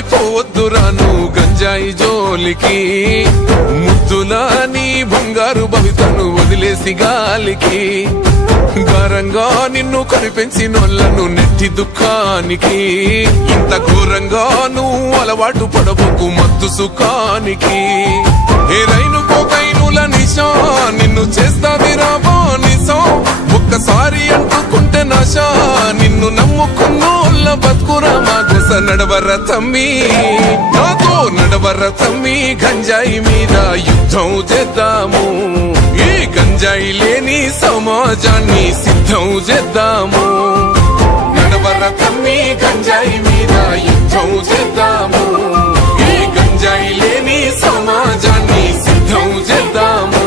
తమ్మిపోవద్దురాను గంజాయి జోలికి, ముద్దులా నీ బంగారు భవితను వదిలేసి గాలికి, ఘోరంగా నిన్ను కనిపెంచినోళ్లను నెట్టి దుఃఖానికి, ఇంత ఘోరంగా నువ్వు అలవాటు పడబోకు మత్తు సుఖానికి. ఏ రైలు కోకైనుల నిశా నిన్ను చేస్తాది రాబో నిశం, ఒక్కసారి అంటుకుంటే నశా నిన్ను నమ్ముకున్నోళ్ళ బతుకురా మా గుస. నడవర తమ్మి నాతో నడవర తమ్మి, గంజాయి మీద యుద్ధం చేద్దాము, ఈ గంజాయి లేని సమాజాన్ని సిద్ధం చేద్దాము. నడవర తమ్మి గంజాయి మీద యుద్ధం చేద్దాము, ఈ గంజాయి లేని సమాజాన్ని సిద్ధం చేద్దాము.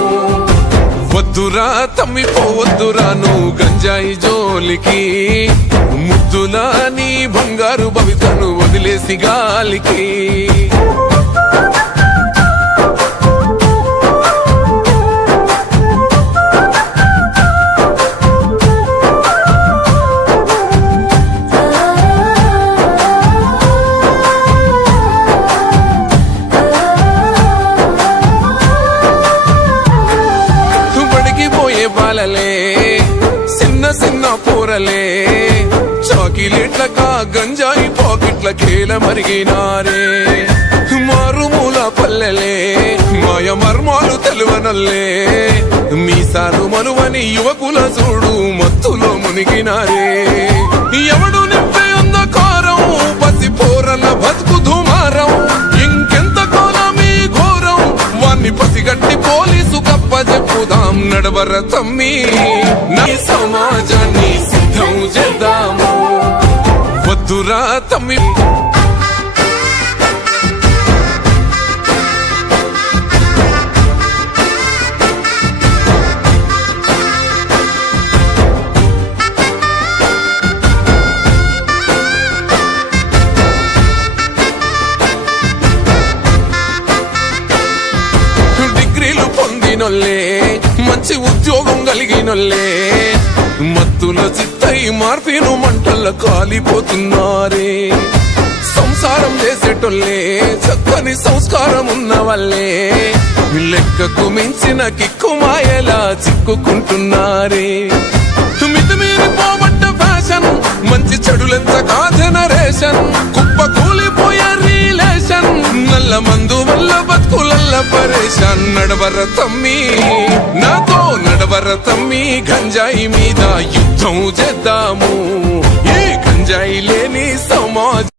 వద్దురా తమ్మిపోవద్దురాను గంజాయి జోలికి, ముద్దులా నీ బంగారు భవితను వదిలేసి గాలికి. బాలలే చిన్న చిన్న పూరలే, చాకిలేట్లకా గంజాయి పాకెట్ల కేల మరిగినారే. మారుమూల పల్లెలే మాయ మర్మాలు తెలువనల్లే, మీసాలు మనువని యువకుల చూడు మత్తులో మునిగినారే. ఎవడు నింపే అంధకారం పసి పోరల బతుకు దుమారం, ఇంకెంత కాలమీ ఘోరం వాన్ని పసిగట్టి పోలీసు కప్ప చెప్పుదాం. నడవర తమ్మి నా సమాజాన్ని సిద్ధం చేద్దాము, వద్దురా తమ్మి. డిగ్రీలు పొందినోళ్ళే మంచి ఉద్యోగం కలిగినోళ్ళే, మత్తుల చిత్తై మార్పిను మంటల్ల కాలిపోతున్నారే. సంసారం చేసేటోళ్ళే చక్కని సంస్కారం ఉన్న వాళ్ళే, లెక్కకు మించిన కిక్కుమాయలా చిక్కుకుంటున్నారే. మితిమీరి పోబట్ట ఫ్యాషన్ మంచి చెడులెంత కా జనరేషన్, కుప్ప కూలిపోయే రిలేషన్, నల్ల మందు వల్ల బతుకులల్ల పరేషాన్. నడవర తమ్మి నాతో నడవర తమ్మి, గంజాయి మీద యుద్ధం చేద్దాము, ఈ గంజాయి లేని సమాజం